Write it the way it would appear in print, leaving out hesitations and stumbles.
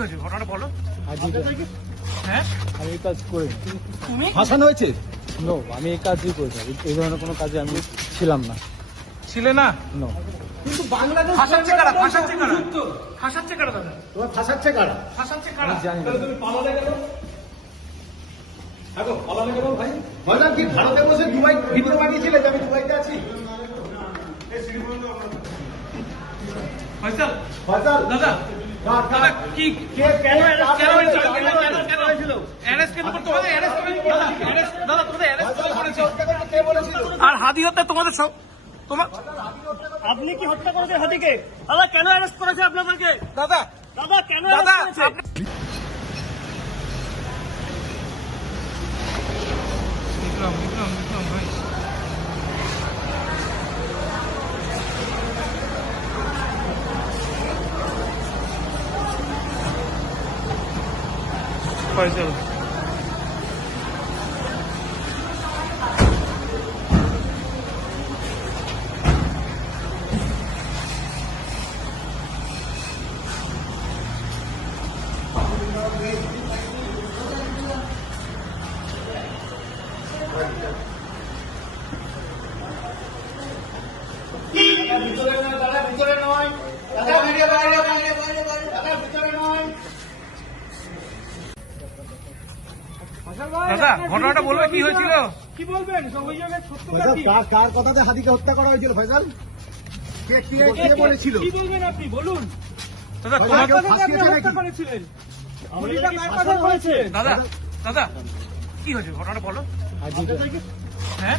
হয়েছে ঘটনাটা বলো। হ্যাঁ আমি এই কাজ করি তুমি ফাঁসানো হয়েছে? নো, আমি এই কাজই করি না। এই ধরনের কোনো কাজে আমি ছিলাম না। ছিলে না? নো। কিন্তু বাংলাদেশ ফাঁসাচ্ছে কারা? ফাঁসাচ্ছে কারা? ফাঁসাচ্ছে কারা দাদা? তোমার ফাঁসাচ্ছে কারা? ফাঁসাচ্ছে কারা? আমি জানি না। তাহলে তুমি পালালে কেন? দেখো পালালে কেন ভাই? ভাইজান কি ভারতে বসে দুবাই ভিডিও বানিয়েছিলে যে আমি দুবাইতে আছি? ফয়সাল ভাইজান দাদা দাদা কি কে কেন কেন হয়েছিল? অ্যারেস্ট কেন করতে হবে? অ্যারেস্ট করে দাদা অ্যারেস্ট দাদা তোমাদের অ্যারেস্ট করেছে। কে বলেছিল? আর হাদি হত্যা তোমাদের সব তোমার আপনি কি হত্যা করেছেন হাতিকে? দাদা কেন অ্যারেস্ট করেছে আপনাদেরকে? দাদা দাদা কেন দাদা অ্যারেস্ট করেছে? বিক্রম বিক্রম বিক্রম ভাই ফয়সাল ভিতরে নয় দাদা, ভিডিও বাইরে বাইরে বাইরে বাইরে দাদা, ভিতরে নয়। দাদা ঘটনাটা বলবে কি হয়েছিল? কি বলবেন অভিযোগের সত্যতা কি? কার কথাতে হাদিকে হত্যা করা হয়েছিল ফয়সাল? কে বলেছিল? কি বলবেন আপনি বলুন? দাদা ভাই, তোমাকে কেউ কাকে ফাঁসিয়েছে আপনি নাকি? হত্যা করেছিলেন? গুলিটা কার কাছে হয়েছে? দাদা দাদা কি হয়েছে ঘটনাটা বলো। আজই হ্যাঁ